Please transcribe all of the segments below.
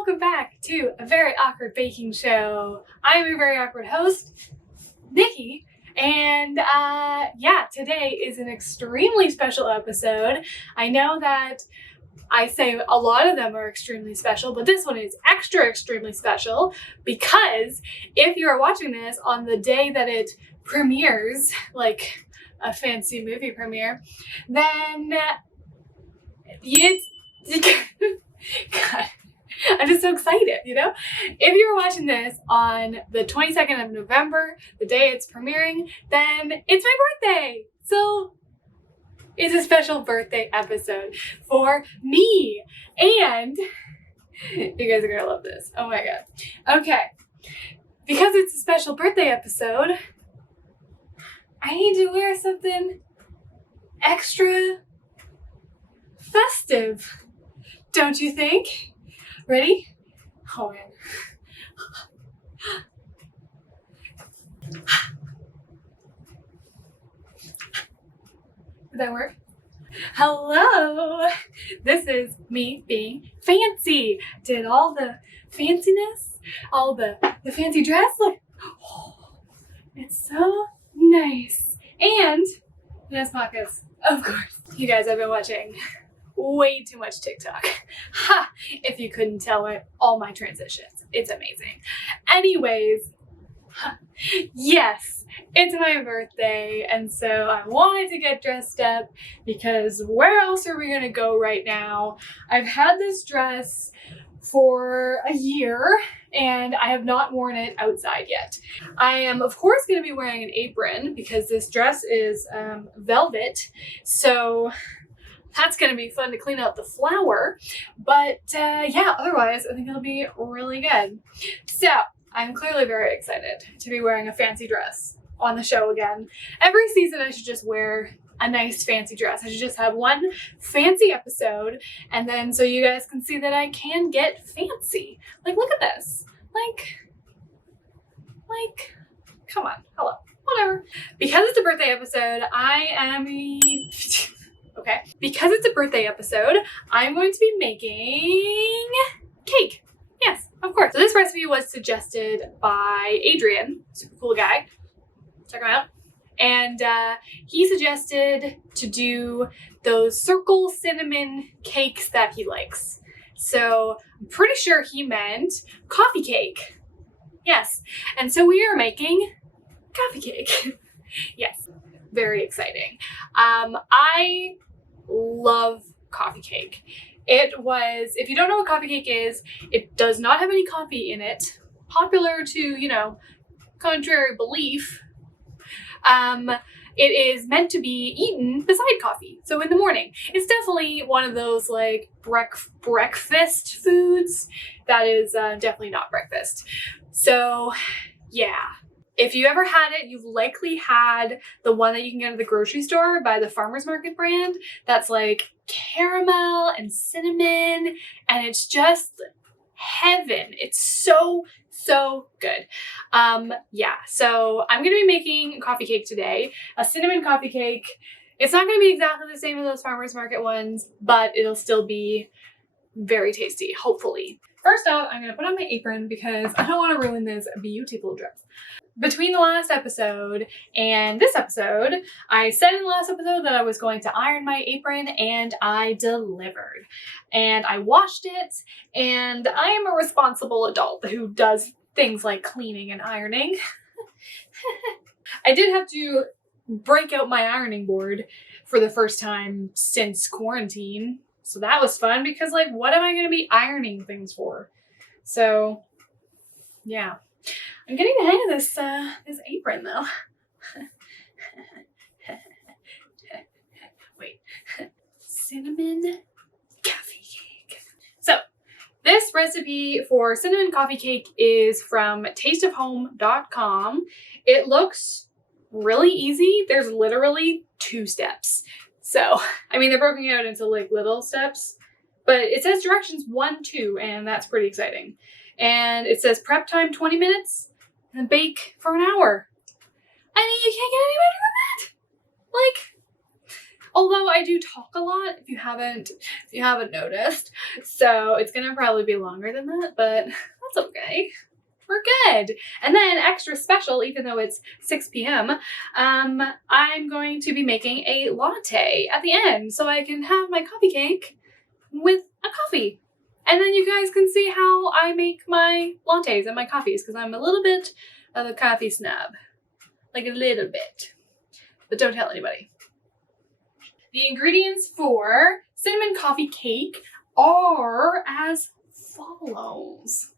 welcome back to a very awkward baking show. I'm your very awkward host, Nikki, and yeah, today is an extremely special episode. I know that I say a lot of them are extremely special, but this one is extremely special because if you're watching this on the day that it premieres, like a fancy movie premiere, then it's God, I'm just so excited, you know? If you're watching this on the 22nd of November, the day it's premiering, then it's my birthday. So it's a special birthday episode for me. And you guys are gonna love this. Oh my God. Okay. Because it's a special birthday episode, I need to wear something extra festive. Don't you think? Ready? Oh man. Did that work? Hello! This is me being fancy. Did all the fanciness, all the fancy dress. Look. Oh, it's so nice. And it has pockets, of course. You guys, I've been watching way too much TikTok. Ha! If you couldn't tell it, all my transitions. It's amazing. Anyways, yes, it's my birthday, and so I wanted to get dressed up because where else are we gonna go right now? I've had this dress for a year and I have not worn it outside yet. I am of course going to be wearing an apron because this dress is velvet, so that's going to be fun to clean out the flour. But yeah, otherwise I think it'll be really good. So I'm clearly very excited to be wearing a fancy dress on the show again. Every season I should just wear a nice fancy dress. I should just have one fancy episode, and then so you guys can see that I can get fancy. Like, look at this. Like, come on, hello, whatever. Because it's a birthday episode, okay. Because it's a birthday episode, I'm going to be making cake. Yes, of course. So this recipe was suggested by Adrian, super cool guy. Check him out. And he suggested to do those circle cinnamon cakes that he likes. So I'm pretty sure he meant coffee cake. Yes. And so we are making coffee cake. Yes. Very exciting. I love coffee cake. It was, if you don't know what coffee cake is, it does not have any coffee in it. Popular to, you know, contrary belief. It is meant to be eaten beside coffee. So in the morning, it's definitely one of those like breakfast foods that is definitely not breakfast. So yeah, if you ever had it, you've likely had the one that you can get at the grocery store by the Farmer's Market brand. That's like caramel and cinnamon, and it's just heaven. It's so good. Yeah, so I'm gonna be making coffee cake today, a cinnamon coffee cake. It's not gonna be exactly the same as those Farmer's Market ones, but it'll still be very tasty, hopefully. First off, I'm gonna put on my apron because I don't want to ruin this beautiful dress. Between the last episode and this episode, I said in the last episode that I was going to iron my apron, and I delivered. And I washed it, and I am a responsible adult who does things like cleaning and ironing. I did have to break out my ironing board for the first time since quarantine. So that was fun because, like, what am I going to be ironing things for? So, yeah. I'm getting the hang of this apron, though. Wait. Cinnamon coffee cake. So, this recipe for cinnamon coffee cake is from tasteofhome.com. It looks really easy. There's literally 2 steps. So, I mean, they're broken out into like little steps, but it says directions 1, 2, and that's pretty exciting. And it says prep time 20 minutes and bake for an hour. I mean, you can't get any better than that. Like, Although I do talk a lot, if you haven't noticed. So it's gonna probably be longer than that, but that's okay. We're good. And then extra special, even though it's 6 p.m., I'm going to be making a latte at the end so I can have my coffee cake with a coffee. And then you guys can see how I make my lattes and my coffees, because I'm a little bit of a coffee snob. Like a little bit. But don't tell anybody. The ingredients for cinnamon coffee cake are as follows.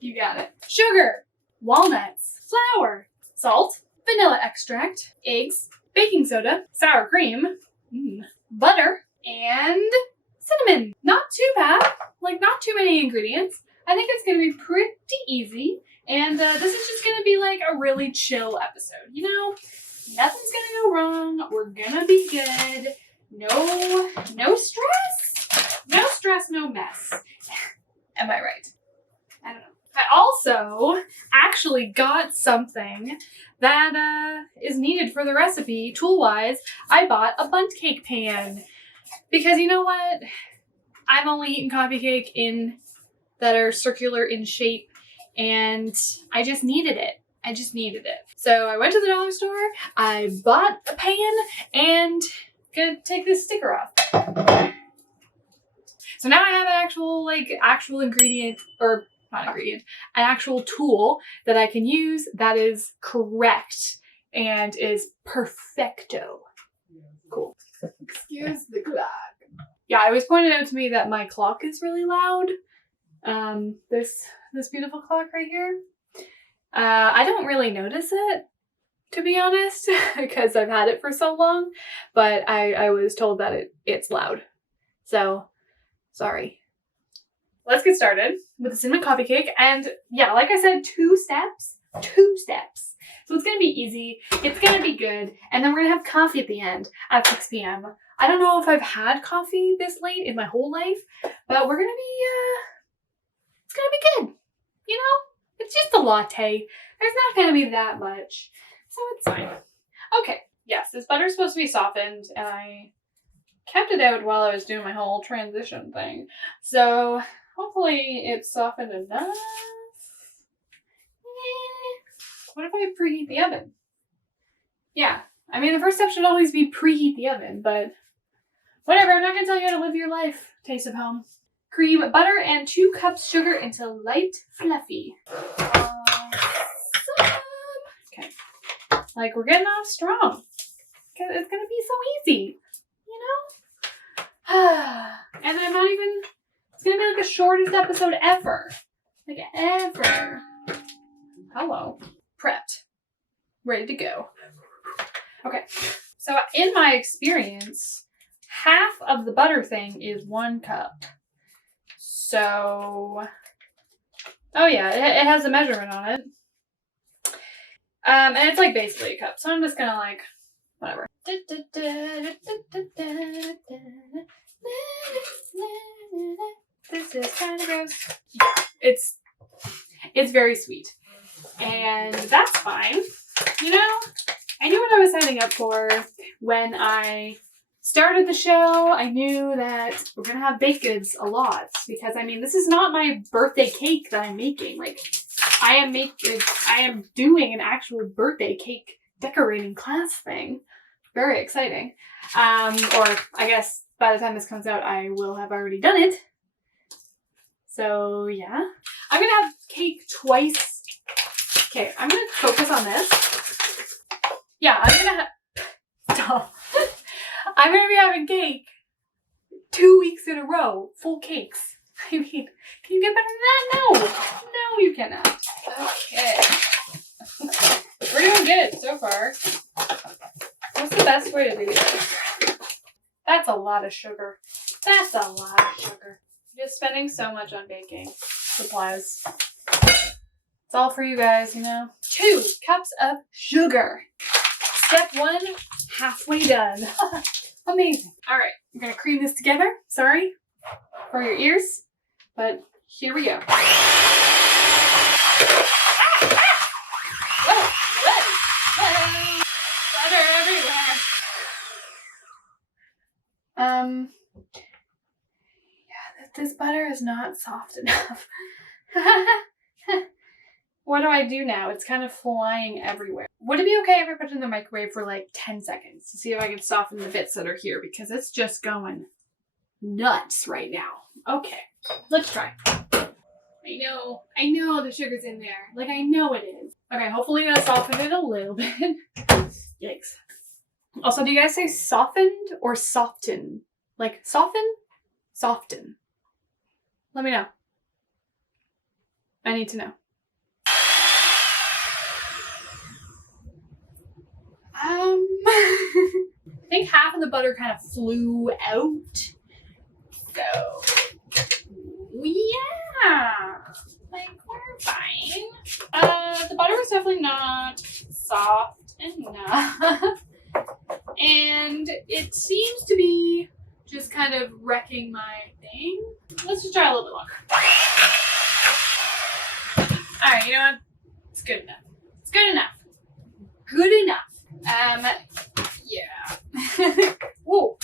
You got it. Sugar, walnuts, flour, salt, vanilla extract, eggs, baking soda, sour cream, butter, and cinnamon. Not too bad. Like, not too many ingredients. I think it's going to be pretty easy. And this is just going to be like a really chill episode. You know, nothing's going to go wrong. We're going to be good. No stress. No stress, no mess. Am I right? I don't know. I also actually got something that is needed for the recipe. Tool-wise, I bought a bundt cake pan. Because you know what? I've only eaten coffee cake that are circular in shape, and I just needed it. So I went to the dollar store, I bought a pan, and gonna take this sticker off. So now I have an actual ingredient, or not ingredient, an actual tool that I can use that is correct and is perfecto. Cool. Excuse the clock. Yeah, it was pointed out to me that my clock is really loud. This beautiful clock right here. I don't really notice it, to be honest, because I've had it for so long, but I was told that it's loud. So, sorry. Let's get started with the cinnamon coffee cake. And yeah, like I said, 2 steps. So it's gonna be easy, it's gonna be good, and then we're gonna have coffee at the end at 6 p.m. I don't know if I've had coffee this late in my whole life, but we're gonna be, it's gonna be good. You know, it's just a latte. There's not gonna be that much, so it's fine. Okay, yes, this butter's supposed to be softened, and I kept it out while I was doing my whole transition thing. So hopefully it's softened enough. What if I preheat the oven? Yeah, I mean, the first step should always be preheat the oven, but whatever, I'm not going to tell you how to live your life. Taste of home. Cream, butter, and 2 cups sugar until light fluffy. Awesome. Okay. Like, we're getting off strong. It's going to be so easy, you know? And I'm not even, it's going to be like the shortest episode ever. Like, ever. Hello. Prepped. Ready to go. Okay. So in my experience, half of the butter thing is 1 cup. So, oh yeah, it has a measurement on it. And it's like basically a cup. So I'm just gonna like, whatever. This is kind of gross. It's very sweet. And that's fine. You know, I knew what I was signing up for when I started the show. I knew that we're going to have baked goods a lot because, I mean, this is not my birthday cake that I'm making. Like, I am doing an actual birthday cake decorating class thing. Very exciting. Or I guess by the time this comes out, I will have already done it. So, yeah. I'm going to have cake twice. Okay, I'm going to focus on this. Yeah, I'm going to stop. I'm going to be having cake 2 weeks in a row. Full cakes. I mean, can you get better than that? No. No, you cannot. Okay. We're doing good so far. What's the best way to do this? That's a lot of sugar. That's a lot of sugar. Just spending so much on baking supplies. It's all for you guys, you know. 2 cups of sugar. Step 1, halfway done. Amazing. All right, I'm gonna cream this together. Sorry for your ears, but here we go. Butter everywhere. Yeah, this butter is not soft enough. What do I do now? It's kind of flying everywhere. Would it be okay if I put it in the microwave for like 10 seconds to see if I can soften the bits that are here? Because it's just going nuts right now. Okay, let's try. I know the sugar's in there. Like, I know it is. Okay, hopefully I softened it a little bit. Yikes. Also, do you guys say softened or soften? Like, soften? Soften. Let me know. I need to know. I think half of the butter kind of flew out. So, yeah. Like, we're fine. The butter was definitely not soft enough. And it seems to be just kind of wrecking my thing. Let's just try a little bit longer. Alright, you know what? It's good enough. It's good enough. Good enough. Yeah. Whoa.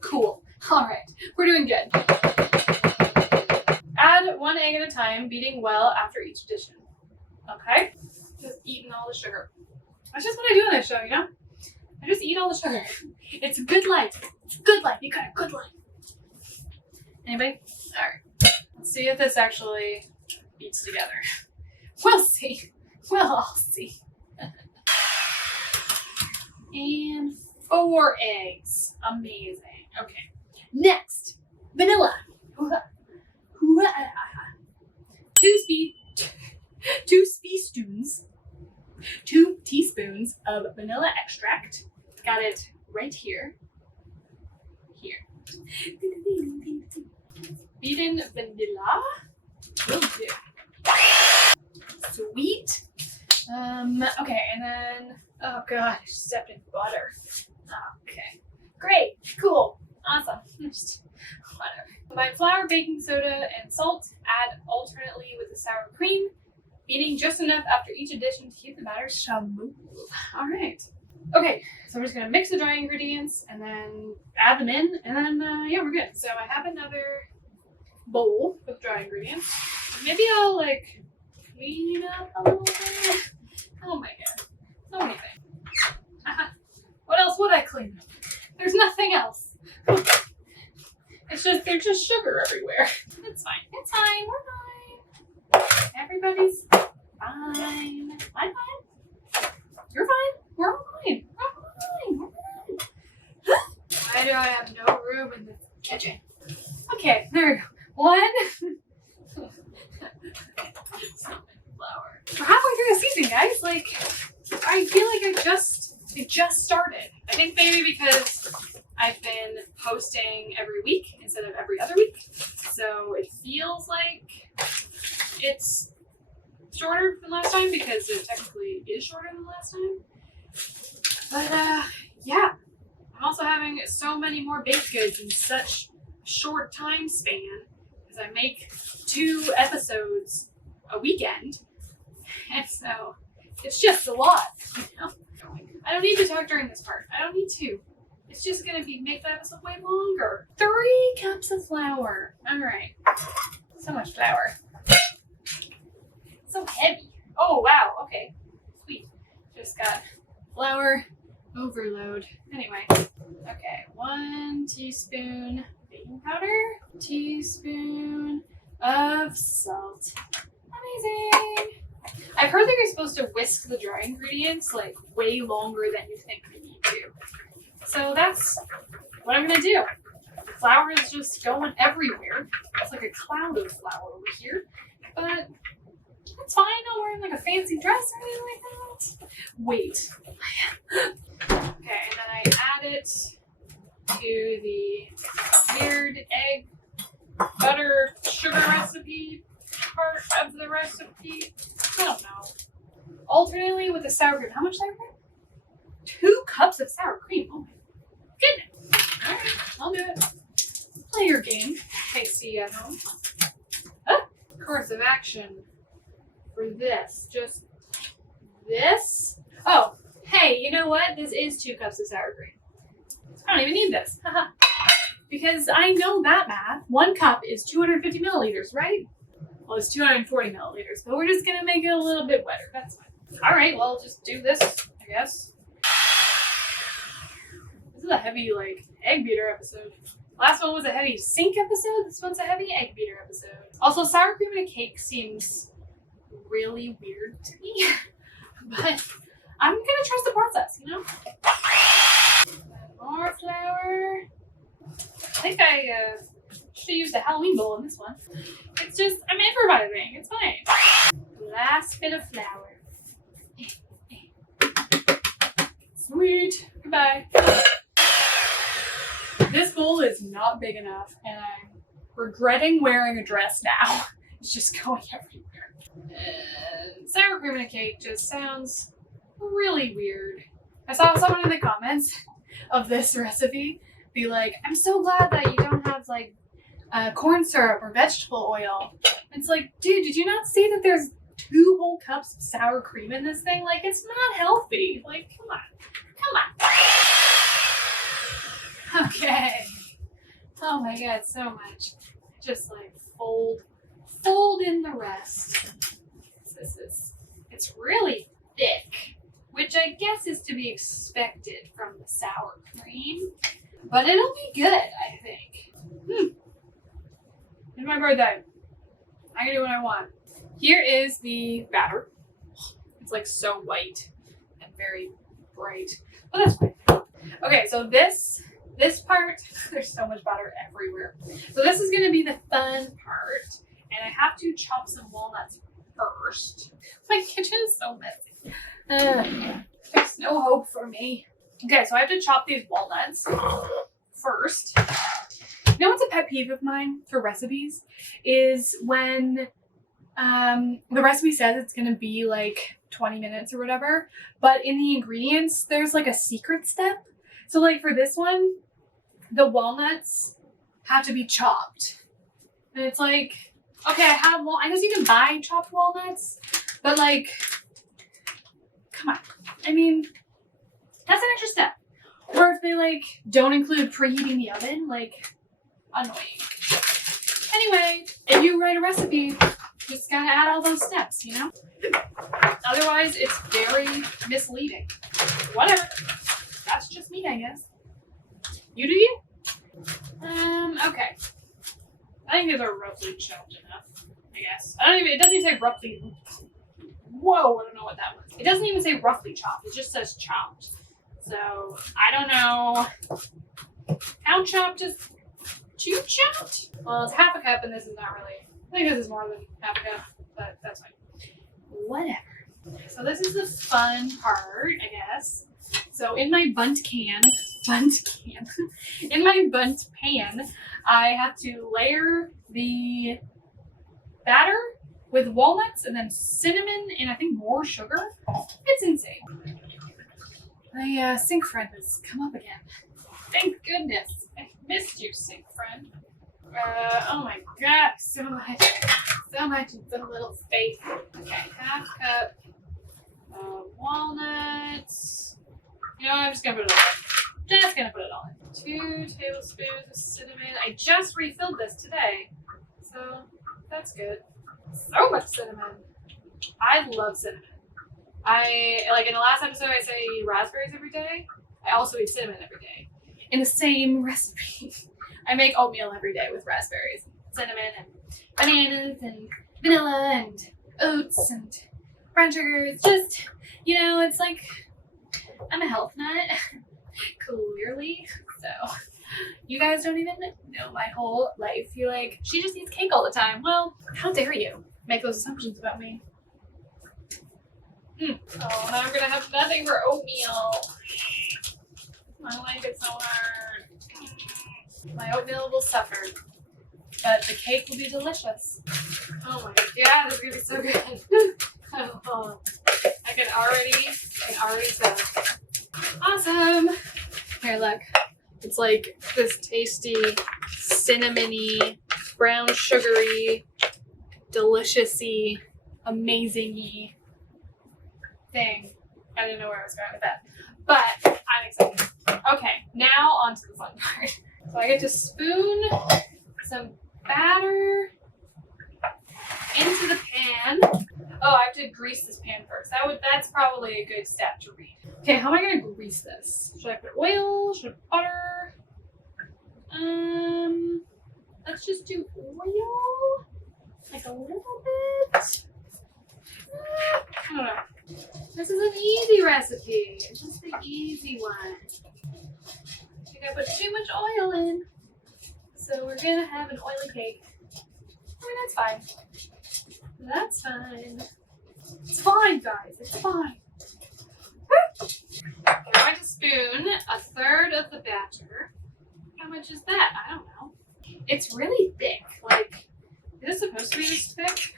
Cool. Alright, we're doing good. Add 1 egg at a time, beating well after each addition. Okay? Just eating all the sugar. That's just what I do on this show, you know? I just eat all the sugar. It's a good life. It's a good life. You got a good life. Anybody? Alright. Let's see if this actually beats together. We'll see. We'll all see. And 4 eggs. Amazing. Okay. Next, vanilla. 2 teaspoons of vanilla extract. Got it right here. Here. Beaten vanilla. Will do. Sweet. Okay, and then, oh god, I stepped in butter. Okay. Great. Cool. Awesome. Just whatever. Combine flour, baking soda, and salt. Add alternately with the sour cream. Beating just enough after each addition to keep the batter smooth. Alright. Okay, so I'm just gonna mix the dry ingredients and then add them in, and then, yeah, we're good. So I have another bowl with dry ingredients. Maybe I'll, like, clean up a little bit. Oh my god. So many things. What else would I clean up? There's nothing else. There's just sugar everywhere. It's fine. It's fine. We're fine. Everybody's fine. I'm fine. You're fine. We're all fine. We're all fine. We're fine. Why do I have no room in the kitchen? Okay, there we go. 1. Flour. We're halfway through the season, guys. Like, I feel like it just started. I think maybe because I've been posting every week instead of every other week. So it feels like it's shorter than last time because it technically is shorter than last time. But yeah. I'm also having so many more baked goods in such short time span because I make 2 episodes a weekend. And so it's just a lot, you know? I don't need to talk during this part. I don't need to. It's just gonna make the episode way longer. 3 cups of flour. Alright. So much flour. So heavy. Oh wow, okay. Sweet. Just got flour overload. Anyway. Okay, 1 teaspoon baking powder. Teaspoon of salt. Amazing. I've heard that you're supposed to whisk the dry ingredients like way longer than you think you need to. So that's what I'm gonna do. Flour is just going everywhere. It's like a cloud of flour over here. But it's fine, not wearing like a fancy dress or anything like that. Wait. Okay, and then I add it to the weird egg butter sugar recipe part of the recipe. I don't know. Alternately with the sour cream. How much sour cream? 2 cups of sour cream. Oh my goodness. Alright, I'll do it. Play your game. Tasty at home. Course of action for this. Just this. Oh, hey, you know what? This is 2 cups of sour cream. I don't even need this. Haha. Because I know that math. 1 cup is 250 milliliters, right? Well, it's 240 milliliters, but we're just gonna make it a little bit wetter. That's fine. All right, well, I'll just do this, I guess. This is a heavy, like, egg beater episode. Last one was a heavy sink episode. This one's a heavy egg beater episode. Also, sour cream in a cake seems really weird to me, but I'm gonna trust the process, you know? More flour. I think I should have used a Halloween bowl in this one. It's just, I'm improvising. It's fine. Last bit of flour. Sweet. Goodbye. This bowl is not big enough, and I'm regretting wearing a dress now. It's just going everywhere. And sour cream in a cake just sounds really weird. I saw someone in the comments of this recipe be like, I'm so glad that you don't have like corn syrup or vegetable oil. It's like, dude, did you not see that there's 2 whole cups of sour cream in this thing? Like, it's not healthy. Like, come on. Okay. Oh my god, so much. Just like fold in the rest. It's really thick, which I guess is to be expected from the sour cream, but it'll be good, I think. It's my birthday. I can do what I want. Here is the batter. It's like so white and very bright, but that's fine. Okay, so this part, there's so much batter everywhere. So this is gonna be the fun part, and I have to chop some walnuts first. My kitchen is so messy. There's no hope for me. Okay, so I have to chop these walnuts first. You know what's a pet peeve of mine for recipes is when the recipe says it's gonna be like 20 minutes or whatever, but in the ingredients there's like a secret step. So like for this one, the walnuts have to be chopped, and it's like, okay, I guess you can buy chopped walnuts, but like, come on. I mean, that's an extra step. Or if they like don't include preheating the oven, like, annoying. Anyway, if you write a recipe, you just gotta add all those steps, you know? Otherwise, it's very misleading. Whatever. That's just me, I guess. You do you? Okay. I think these are roughly chopped enough, I guess. It doesn't even say roughly. Whoa, I don't know what that was. It doesn't even say roughly chopped. It just says chopped. So, I don't know. How chopped is too chopped? Well, it's half a cup, and this is not really. I think this is more than half a cup, but that's fine. Whatever. So this is the fun part, I guess. So in my in my bundt pan, I have to layer the batter with walnuts and then cinnamon and I think more sugar. It's insane. My sink friend has come up again. Thank goodness. I missed you, sink friend. Oh my god, so much in so little space. Okay, half cup of walnuts. You know, I'm just gonna put it all in. Just gonna put it all in. 2 tablespoons of cinnamon. I just refilled this today, so that's good. So much cinnamon. I love cinnamon. Like in the last episode, I said I eat raspberries every day. I also eat cinnamon every day. In the same recipe. I make oatmeal every day with raspberries, cinnamon, and bananas, and vanilla, and oats, and brown sugar. It's just, you know, it's like, I'm a health nut, clearly. So, you guys don't even know my whole life. You're like, she just eats cake all the time. Well, how dare you make those assumptions about me? Oh, now I'm gonna have nothing for oatmeal. My life is so hard. My oatmeal will suffer, but the cake will be delicious. Oh my god, it's gonna be so good. Oh, I can already tell. Awesome. Here, look. It's like this tasty, cinnamony, brown sugary, delicious-y, amazing-y thing. I didn't know where I was going with that, but I'm excited. Okay, now on to the fun part. So I get to spoon some batter into the pan. Oh, I have to grease this pan first. That's probably a good step to read. Okay, how am I gonna grease this? Should I put oil? Should I put butter? Let's just do oil. Like a little bit. I don't know. This is an easy recipe. It's just the easy one. I think I put too much oil in. So we're gonna have an oily cake. I mean, that's fine. That's fine. It's fine, guys. It's fine. I'm going to spoon a third of the batter. How much is that? I don't know. It's really thick. Like, is it supposed to be this thick?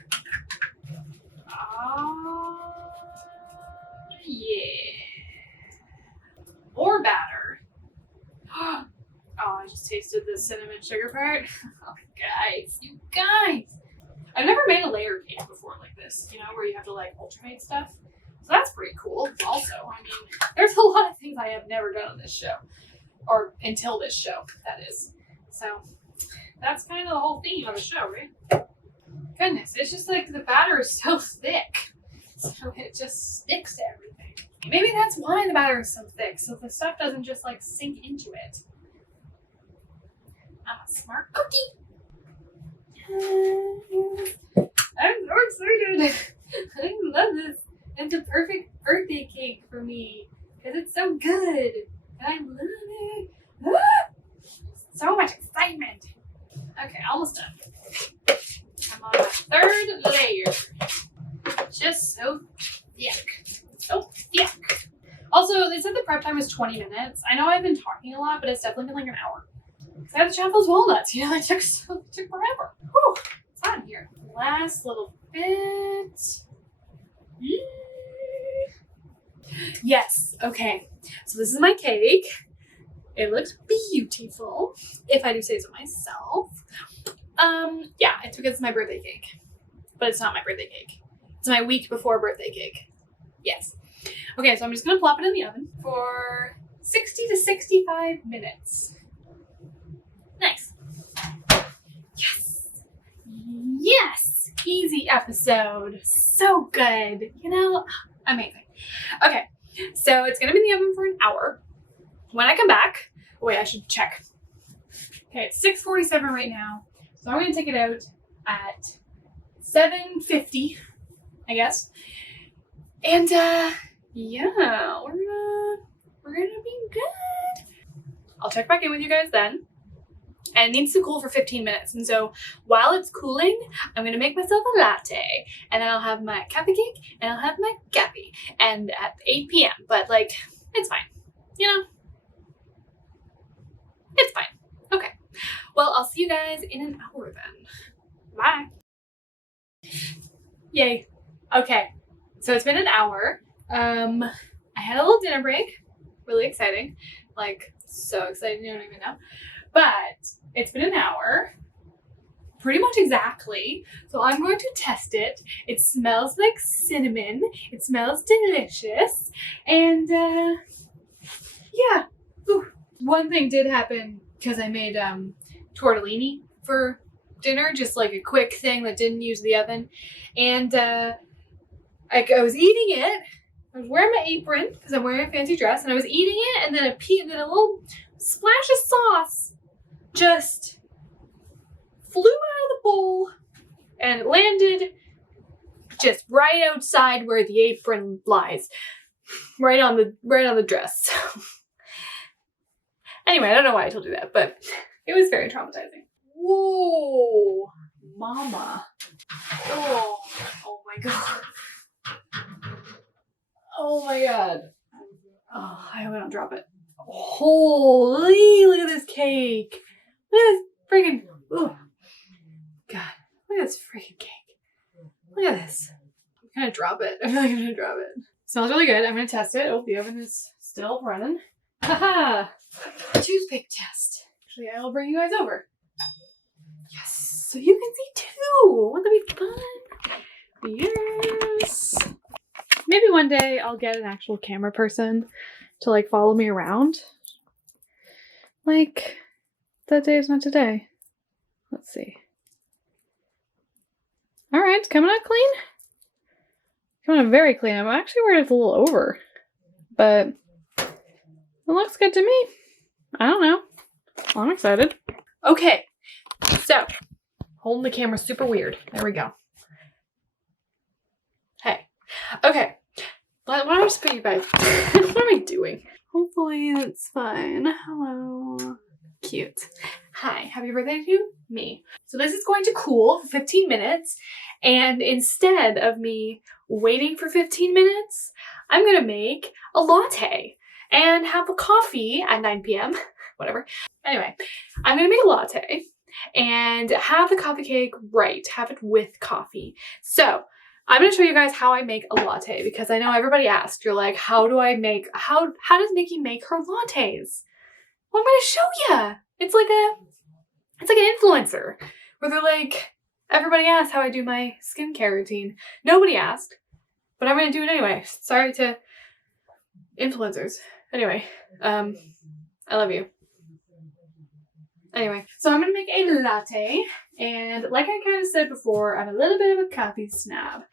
Yeah. More batter. Oh, I just tasted the cinnamon sugar part. Oh, guys, you guys. I've never made a layer cake before like this, you know, where you have to like alternate stuff. So that's pretty cool. Also, I mean, there's a lot of things I have never done on this show. Or until this show, that is. So that's kind of the whole theme of the show, right? Goodness, it's just like the batter is so thick. So it just sticks to everything. Maybe that's why the batter is so thick, so the stuff doesn't just like sink into it. I'm a smart cookie. I'm so excited. I love this. It's a perfect birthday cake for me because it's so good. And I love it. Ah! So much excitement. Okay, almost done. I'm on my third layer. Just so thick. So thick. Also, they said the prep time was 20 minutes. I know I've been talking a lot, but it's definitely been like an hour. Because I had to chop those walnuts. You know, it took forever. Whew, it's hot in here. Last little bit. Yes, okay. So this is my cake. It looks beautiful, if I do say so myself. Yeah, it's because it's my birthday cake. But it's not my birthday cake. It's my week before birthday cake. Yes. Okay, so I'm just gonna plop it in the oven for 60 to 65 minutes. Nice. Yes. Yes. Easy episode. So good. You know, amazing. Okay, so it's gonna be in the oven for an hour. When I come back, wait, I should check. Okay, it's 6:47 right now. So I'm gonna take it out at 7:50, I guess. And yeah, we're gonna be good. I'll check back in with you guys then. And it needs to cool for 15 minutes. And so while it's cooling, I'm gonna make myself a latte. And then I'll have my coffee cake and I'll have my coffee. And at 8 p.m. But like, it's fine. You know? It's fine. Okay. Well, I'll see you guys in an hour then. Bye. Yay. Okay. So it's been an hour. I had a little dinner break. Really exciting. Like, so excited, you don't even know. But it's been an hour. Pretty much exactly. So I'm going to test it. It smells like cinnamon. It smells delicious. And yeah. Ooh. One thing did happen because I made tortellini for dinner, just like a quick thing that didn't use the oven. And I was eating it. I was wearing my apron because I'm wearing a fancy dress, and I was eating it, and then a little splash of sauce just flew out of the bowl, and it landed just right outside where the apron lies, right on the dress. Anyway, I don't know why I told you that, but it was very traumatizing. Whoa, mama. Oh my god. Oh my god. Oh, I hope I don't drop it. Holy, look at this cake. Look at this freaking, oh god, look at this freaking cake. Look at this. I'm gonna drop it. I feel like I'm gonna drop it. Smells really good. I'm gonna test it. Oh, the oven is still running. Haha. Toothpick test. Actually, I will bring you guys over. Yes, so you can see too. Won't that be fun? Yes. Maybe one day I'll get an actual camera person to like follow me around. Like, That day is not today. Let's see. All right, it's coming out clean. Coming out very clean. I'm actually worried it's a little over, but it looks good to me. I don't know. I'm excited. Okay, so holding the camera super weird. There we go. Hey. Okay. Why don't I just put you back? What am I doing? Hopefully it's fine. Hello. Cute. Hi, happy birthday to me. So this is going to cool for 15 minutes, and instead of me waiting for 15 minutes, I'm gonna make a latte and have a coffee at 9 p.m. Whatever. Anyway, I'm gonna make a latte and have the coffee cake right, have it with coffee. So I'm going to show you guys how I make a latte, because I know everybody asked, you're like, how does Nikki make her lattes? Well, I'm going to show you. It's like an influencer where they're like, everybody asked how I do my skincare routine. Nobody asked, but I'm going to do it anyway. Sorry to influencers. Anyway, I love you. Anyway, so I'm going to make a latte, and like I kind of said before, I'm a little bit of a coffee snob.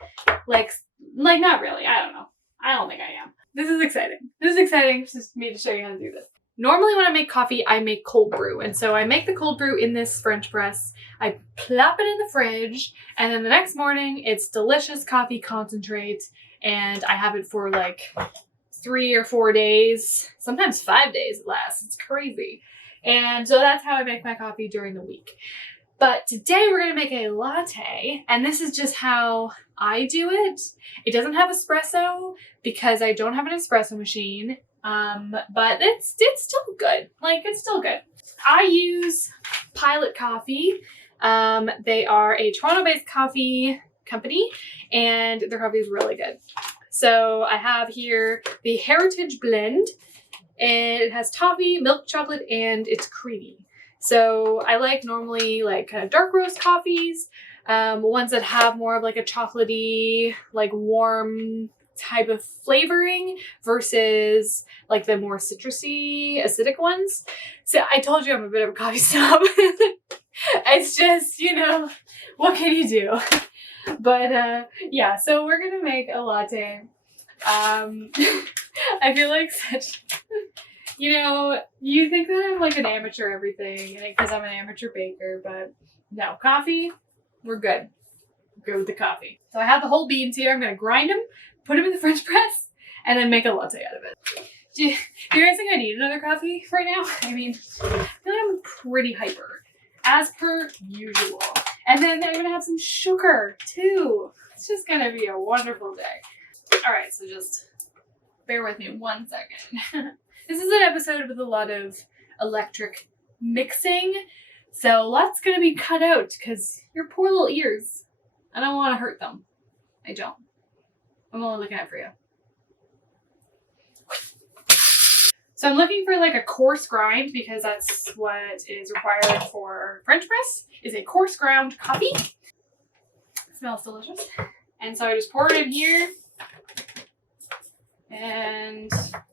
Like not really, I don't know. I don't think I am. This is exciting. This is exciting just for me to show you how to do this. Normally when I make coffee, I make cold brew, and so I make the cold brew in this French press. I plop it in the fridge, and then the next morning, it's delicious coffee concentrate, and I have it for like 3 or 4 days, sometimes 5 days it lasts. It's crazy. And so that's how I make my coffee during the week. But today we're going to make a latte, and this is just how I do it. It doesn't have espresso because I don't have an espresso machine, but it's still good. Like, it's still good. I use Pilot Coffee. They are a Toronto-based coffee company, and their coffee is really good. So I have here the Heritage Blend, and it has toffee, milk chocolate, and it's creamy. So I like normally like kind of dark roast coffees, ones that have more of like a chocolatey, like warm type of flavoring versus like the more citrusy, acidic ones. So I told you I'm a bit of a coffee snob. It's just, you know, what can you do? But yeah, so we're gonna make a latte. I feel like such, you know, you think that I'm like an amateur everything because I'm an amateur baker, but no, coffee, we're good. We're good with the coffee. So I have the whole beans here. I'm going to grind them, put them in the French press, and then make a latte out of it. Do you guys think I need another coffee right now? I mean, I feel like I'm pretty hyper, as per usual. And then I'm going to have some sugar too. It's just going to be a wonderful day. All right, so just bear with me 1 second. This is an episode with a lot of electric mixing, so lots gonna be cut out because your poor little ears, I don't want to hurt them. I don't. I'm only looking out for you. So I'm looking for like a coarse grind because that's what is required for French press, is a coarse ground coffee. It smells delicious. And so I just poured it in here. And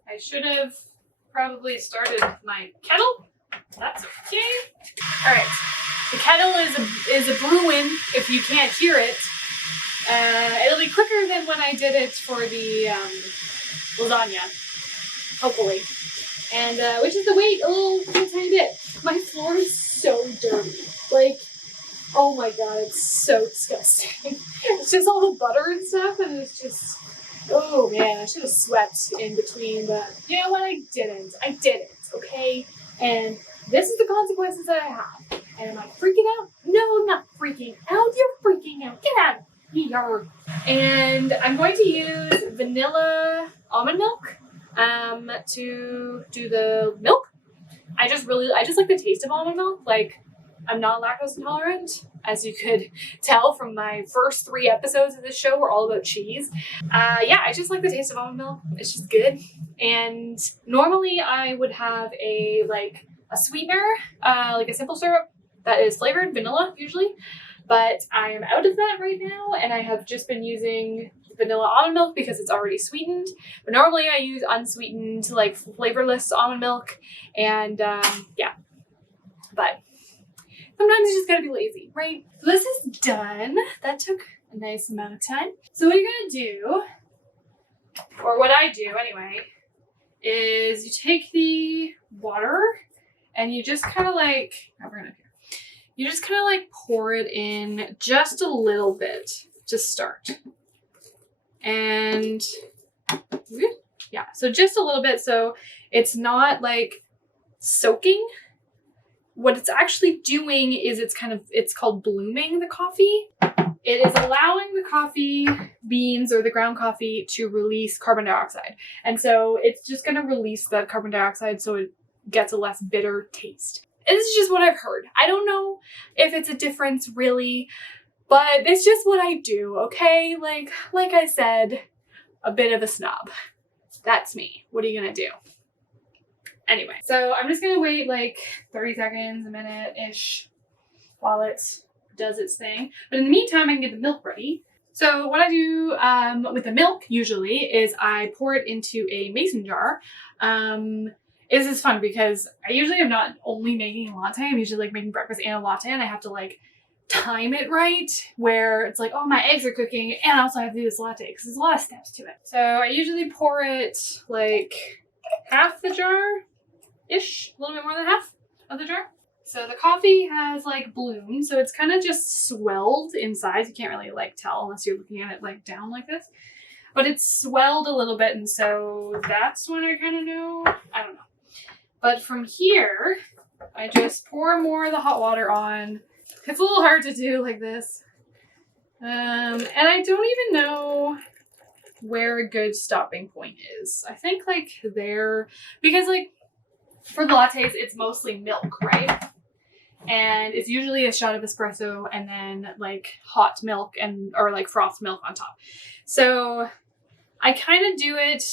I should have probably started my kettle. That's okay. All right. The kettle is a brewing if you can't hear it. It'll be quicker than when I did it for the lasagna, hopefully. And we just have to wait a little tiny bit. My floor is so dirty. Like, oh my god, it's so disgusting. It's just all the butter and stuff, and it's just, oh man, I should have swept in between, but you know what? I didn't, okay? And this is the consequences that I have. And am I freaking out? No, I'm not freaking out. You're freaking out. Get out of here. And I'm going to use vanilla almond milk to do the milk. I just like the taste of almond milk. Like, I'm not lactose intolerant, as you could tell from my first 3 episodes of this show were all about cheese. Yeah, I just like the taste of almond milk. It's just good. And normally I would have a sweetener, like a simple syrup that is flavored vanilla usually, but I am out of that right now, and I have just been using vanilla almond milk because it's already sweetened. But normally I use unsweetened, like flavorless almond milk, and yeah. But sometimes you just gotta be lazy, right? So this is done. That took a nice amount of time. So what you're gonna do, or what I do anyway, is you take the water and you just kind of like, you just kind of like pour it in just a little bit to start. And yeah, so just a little bit, so it's not like soaking. What it's actually doing is it's called blooming the coffee. It is allowing the coffee beans or the ground coffee to release carbon dioxide. And so it's just going to release that carbon dioxide so it gets a less bitter taste. And this is just what I've heard. I don't know if it's a difference really, but it's just what I do, okay? Like I said, a bit of a snob. That's me. What are you going to do? Anyway, so I'm just going to wait like 30 seconds, a minute-ish while it does its thing. But in the meantime, I can get the milk ready. So what I do with the milk usually is I pour it into a mason jar. This is fun because I usually am not only making a latte, I'm usually like making breakfast and a latte, and I have to like time it right where it's like, oh, my eggs are cooking and I also have to do this latte because there's a lot of steps to it. So I usually pour it like half the jar-ish, a little bit more than half of the jar. So the coffee has like bloom, so it's kind of just swelled in size. You can't really like tell unless you're looking at it like down like this. But it's swelled a little bit, and so that's when I kind of know. I don't know. But from here, I just pour more of the hot water on. It's a little hard to do like this. And I don't even know where a good stopping point is. I think like there, because like for the lattes, it's mostly milk, right? And it's usually a shot of espresso and then like hot milk or like frothed milk on top. So I kind of do it,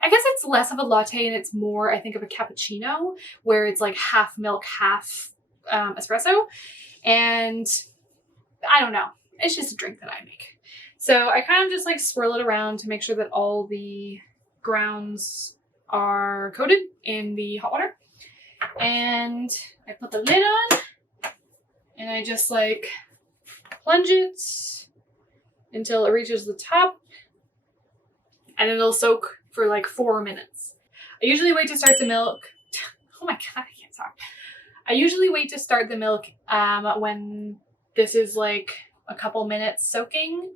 I guess it's less of a latte and it's more, I think, of a cappuccino where it's like half milk, half espresso. And I don't know, it's just a drink that I make. So I kind of just like swirl it around to make sure that all the grounds are coated in the hot water. And I put the lid on and I just like plunge it until it reaches the top, and it'll soak for like 4 minutes. I usually wait to start the milk. Oh my God, I can't talk. I usually wait to start the milk when this is like a couple minutes soaking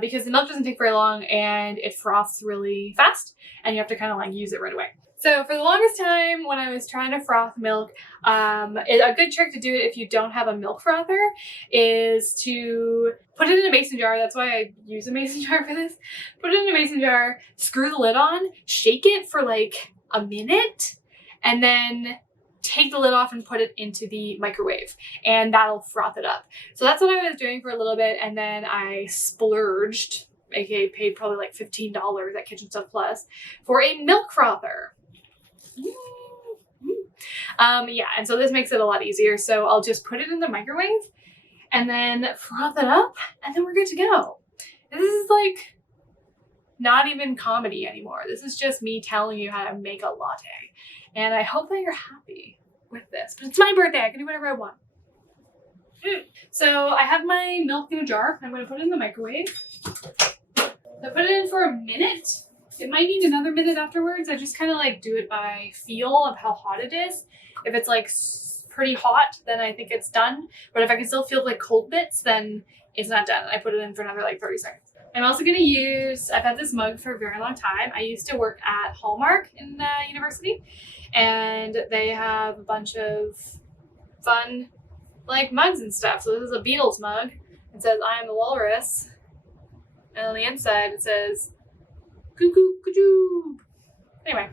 because the milk doesn't take very long and it froths really fast and you have to kind of like use it right away. So for the longest time when I was trying to froth milk, a good trick to do it if you don't have a milk frother is to put it in a mason jar. That's why I use a mason jar for this. Put it in a mason jar, screw the lid on, shake it for like a minute, and then take the lid off and put it into the microwave, and that'll froth it up. So that's what I was doing for a little bit, and then I splurged, aka paid probably like $15 at Kitchen Stuff Plus for a milk frother. Yeah, and so this makes it a lot easier. So I'll just put it in the microwave and then froth it up, and then we're good to go. This is like not even comedy anymore. This is just me telling you how to make a latte. And I hope that you're happy with this. But it's my birthday. I can do whatever I want. So I have my milk in a jar. I'm going to put it in the microwave. I put it in for a minute. It might need another minute afterwards. I just kind of like do it by feel of how hot it is. If it's like pretty hot, then I think it's done. But if I can still feel like cold bits, then it's not done. I put it in for another like 30 seconds. I'm also going to use, I've had this mug for a very long time. I used to work at Hallmark in university, and they have a bunch of fun like mugs and stuff. So this is a Beatles mug. It says, "I am the walrus." And on the inside it says, "Cuckoo, cuckoo." Anyway,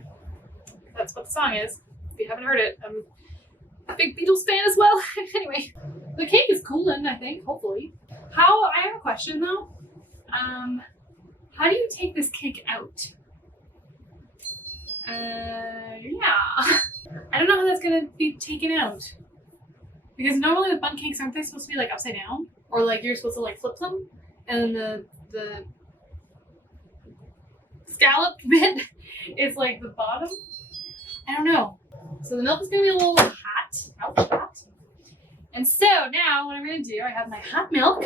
that's what the song is. If you haven't heard it, I'm a big Beatles fan as well. Anyway, the cake is cooling, I think, hopefully. I have a question though. How do you take this cake out? Yeah. I don't know how that's gonna be taken out. Because normally with bundt cakes, aren't they supposed to be like upside down? Or like you're supposed to like flip them? And then the scallop bit is like the bottom? I don't know. So the milk is gonna be a little hot. Ouch, hot. And so now what I'm gonna do, I have my hot milk.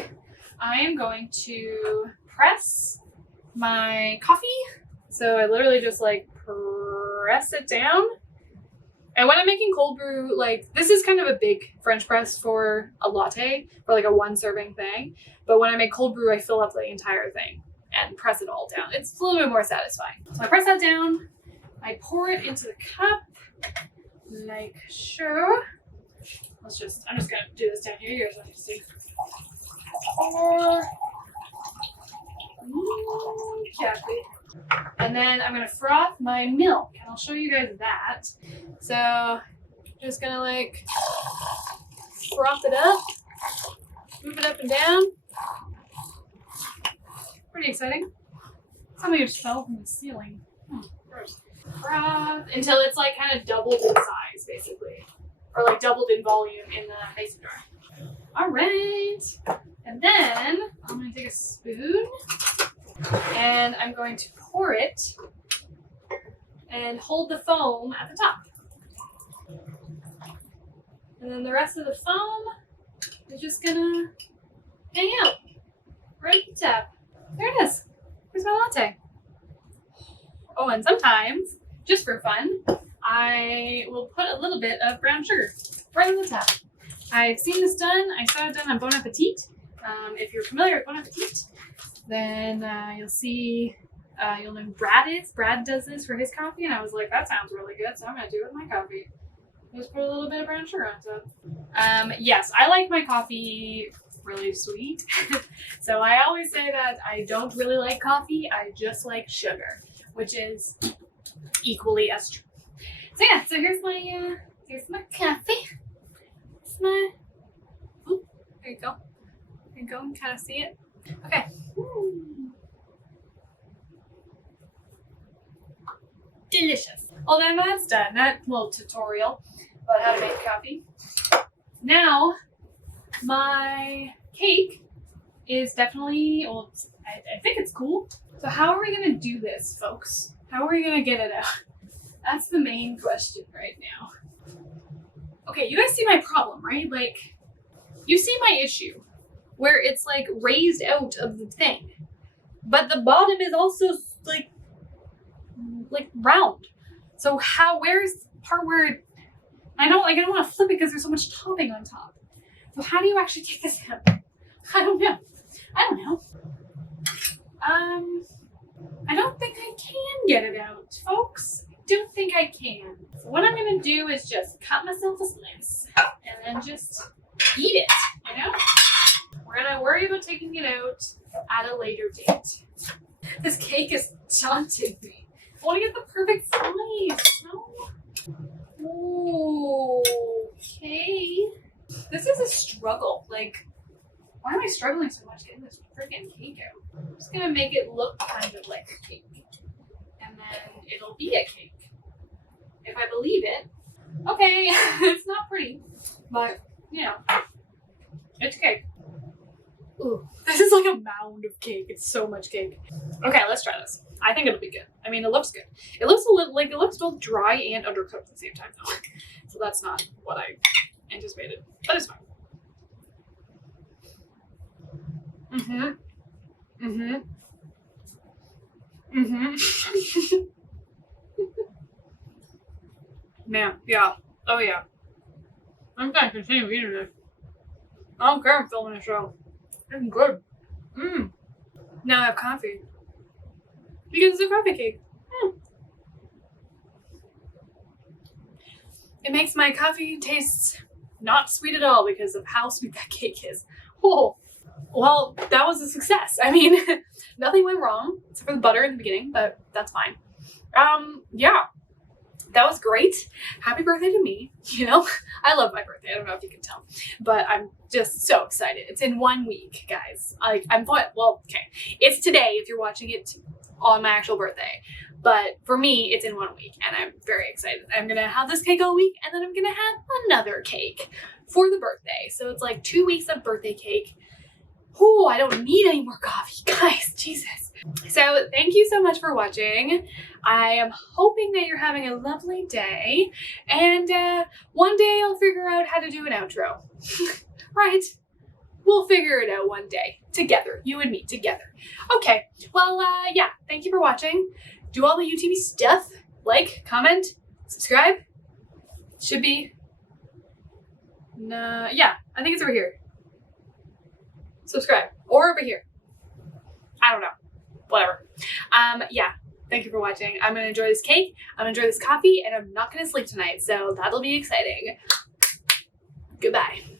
I am going to press my coffee. So I literally just like press it down. And when I'm making cold brew, like this is kind of a big French press for a latte, for like a 1 serving thing. But when I make cold brew, I fill up the entire thing and press it all down. It's a little bit more satisfying. So I press that down. I pour it into the cup like so. I'm just gonna do this down here. You guys want to see. Coffee. And then I'm gonna froth my milk, and I'll show you guys that. So just gonna like froth it up, move it up and down. Pretty exciting. Something just fell from the ceiling. Gross. Froth until it's like kind of doubled in size, basically, or like doubled in volume in the mason jar. All right, and then I'm gonna take a spoon and I'm going to pour it and hold the foam at the top. And then the rest of the foam is just gonna hang out right at the top. There it is. Here's my latte. Oh, and sometimes, just for fun, I will put a little bit of brown sugar right on the top. I've seen this done. I saw it done on Bon Appetit. If you're familiar with Bon Appetit, then you'll see, you'll know who Brad is. Brad does this for his coffee, and I was like, that sounds really good, so I'm going to do it with my coffee. Just put a little bit of brown sugar on top. Yes, I like my coffee really sweet. So I always say that I don't really like coffee, I just like sugar, which is equally as true. So yeah, so here's my coffee. It's my, ooh, there you go. There you go, you can kind of see it. Okay. Delicious. Well, then that's done. That little tutorial about how to make coffee. Now, my cake is definitely, well, I think it's cool. So how are we going to do this, folks? How are we going to get it out? That's the main question right now. Okay, you guys see my problem, right? Like, you see my issue where it's like raised out of the thing, but the bottom is also like round. So where's the part where I don't want to flip it because there's so much topping on top. So how do you actually take this out? I don't know. I don't think I can get it out, folks. I don't think I can. So what I'm gonna do is just cut myself a slice and then just eat it, you know? We're gonna worry about taking it out at a later date. This cake is daunting me. I want to get the perfect size. No. Okay. This is a struggle. Like, why am I struggling so much getting this freaking cake out? I'm just gonna make it look kind of like a cake, and then it'll be a cake if I believe it. Okay, it's not pretty, but you know, it's cake. Ooh, this is like a mound of cake. It's so much cake. Okay, let's try this. I think it'll be good. I mean, it looks good. It looks a little like it looks both dry and undercooked at the same time, though. So that's not what I anticipated, but it's fine. Man, yeah. Oh yeah. I'm gonna continue eating this. I don't care if I'm filming a show. It's good. Now I have coffee. Because it's a coffee cake. It makes my coffee taste not sweet at all because of how sweet that cake is. Oh, well, that was a success. I mean, nothing went wrong except for the butter in the beginning, but that's fine. Yeah, that was great. Happy birthday to me. You know, I love my birthday. I don't know if you can tell, but I'm just so excited. It's in 1 week, guys. Like, well, okay. It's today if you're watching it on my actual birthday. But for me, it's in 1 week, and I'm very excited. I'm gonna have this cake all week, and then I'm gonna have another cake for the birthday. So it's like 2 weeks of birthday cake. Oh, I don't need any more coffee, guys, Jesus. So thank you so much for watching. I am hoping that you're having a lovely day, and one day I'll figure out how to do an outro. Right? We'll figure it out one day. Together. You and me. Together. Okay. Well, yeah. Thank you for watching. Do all the UTV stuff. Like, comment, subscribe. Should be... yeah. I think it's over here. Subscribe. Or over here. I don't know. Whatever. Yeah. Thank you for watching. I'm going to enjoy this cake. I'm going to enjoy this coffee. And I'm not going to sleep tonight. So that'll be exciting. Goodbye.